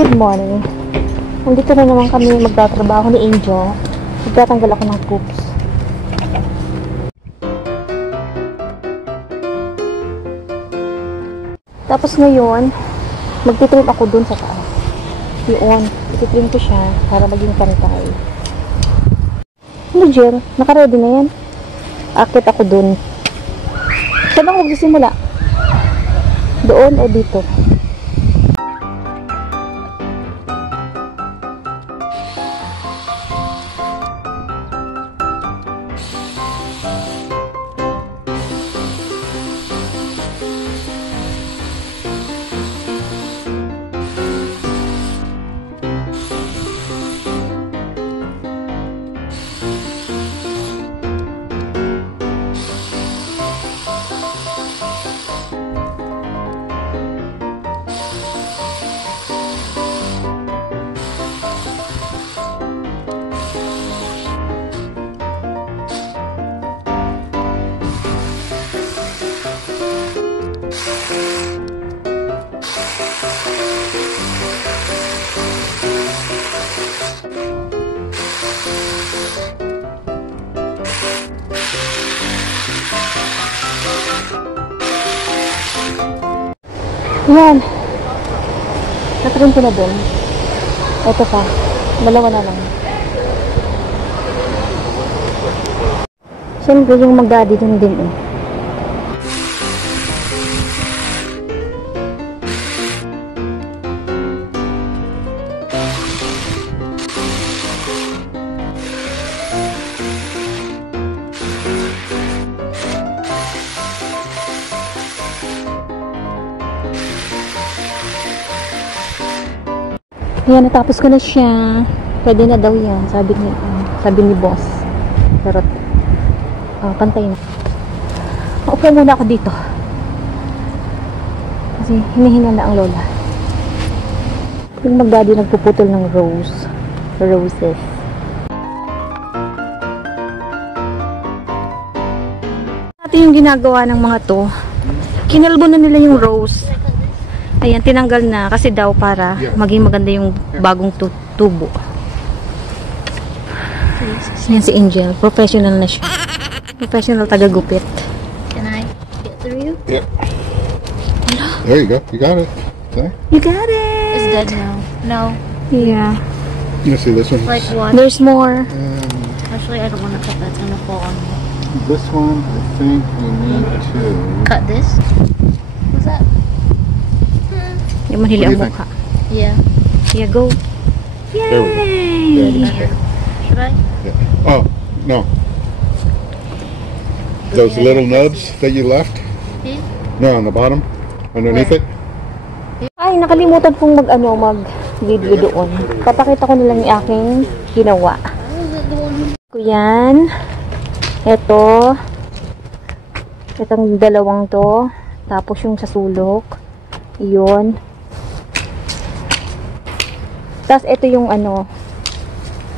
Good morning. Nandito na naman kami magtatrabaho ni Angel. Magtatanggal ako ng poops. Tapos ngayon, magtitrim ako dun sa taas. Yun, ititrim ko siya para maging pantay. Ano, Jer? Naka-ready na yan? Akit ako dun. Saan ako magsisimula? Doon o dito? Yan. Natrim ko na dun. Ito pa. Dalawa na lang. Siyempre yung magdadi dun din eh. Ayan, natapos ko na siya. Pwede na daw yan, sabi ni boss. Pero, pantay na. Upo muna ako dito. Kasi hinihinga na ang lola. Yung magdadi nagpuputol ng roses. Ito yung ginagawa ng mga to. Kinalbo na nila yung rose. Ayan, tinanggal na kasi daw para maging maganda yung bagong tubo. Ayan si Angel. Professional na siya. Professional taga-gupit. Can I get through you? Yeah. There you go. You got it. Okay. You got it! It's dead now. No. Yeah. You see this one? Like what? There's more. Actually, I don't want to cut that. It's going to fall on me. This one, I think we need to... Cut this? What's that? Yung manhili ang What do you mukha. Yeah. Yeah, go. There we go. Yay! Yeah, Should I? yeah. Oh, no. Those little nubs that you left? Yeah. No, on the bottom? Underneath it? Ay, nakalimutan kong mag-video doon. Papakita ko nilang yung aking ginawa. Ko yan. Ito. Itong dalawang to. Tapos yung sa sulok. Iyon. Tapos ito yung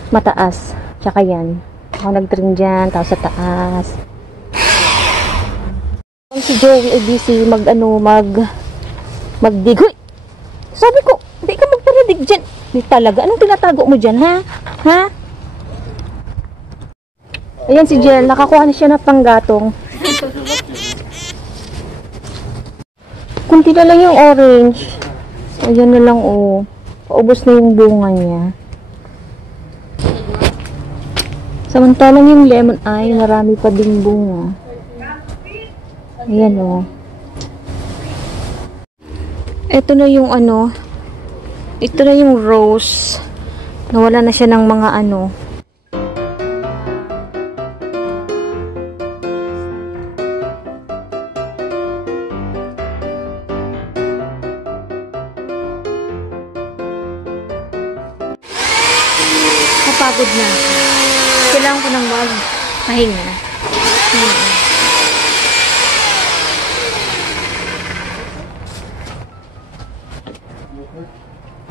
mataas. Tsaka yan. Ako nag-trim dyan. Tapos sa taas. Si Joey ay busy magdig. Hoy! Sabi ko, hindi ka magparadig dyan. Hindi talaga. Anong tinatago mo dyan, ha? Ha? Ayan si Jel. Nakakuha na siya ng panggatong. Kunti na lang yung orange. Ayan na lang, oh. Paubos na yung bunga niya. Samantalang yung lemon ay marami pa ding bunga. Ayan, oh. Ito na yung ito na yung rose. Nawala na siya ng mga Napagod na ako. Kailangan ko ng pahinga.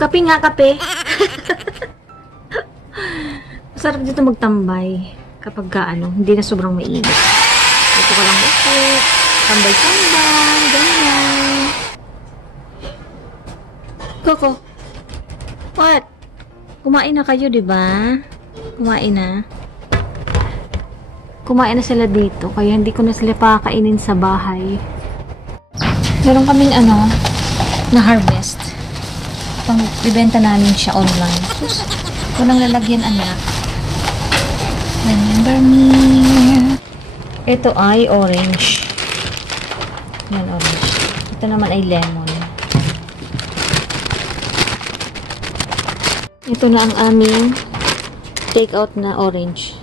Kape nga, kape. Masarap dito magtambay kapag hindi na sobrang mainit. Dito ka lang upo, tambay-tambay, ganyan. Coco. What? Kumain na kayo, di ba? Kumain na. Kumain na sila dito, kaya hindi ko na sila pakakainin sa bahay. Meron kaming na harvest. Pang bibenta namin siya online. Tapos, walang lalagyan, anak. Remember me. Ito ay orange. Yan, orange. Ito naman ay lemon. Ito na ang aming take out na orange.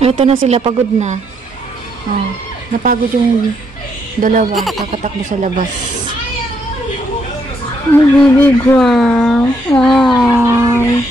Ito na sila, pagod na. Oh, napagod yung dalawa. Kakatakbo sa labas. Oh, baby girl. Wow.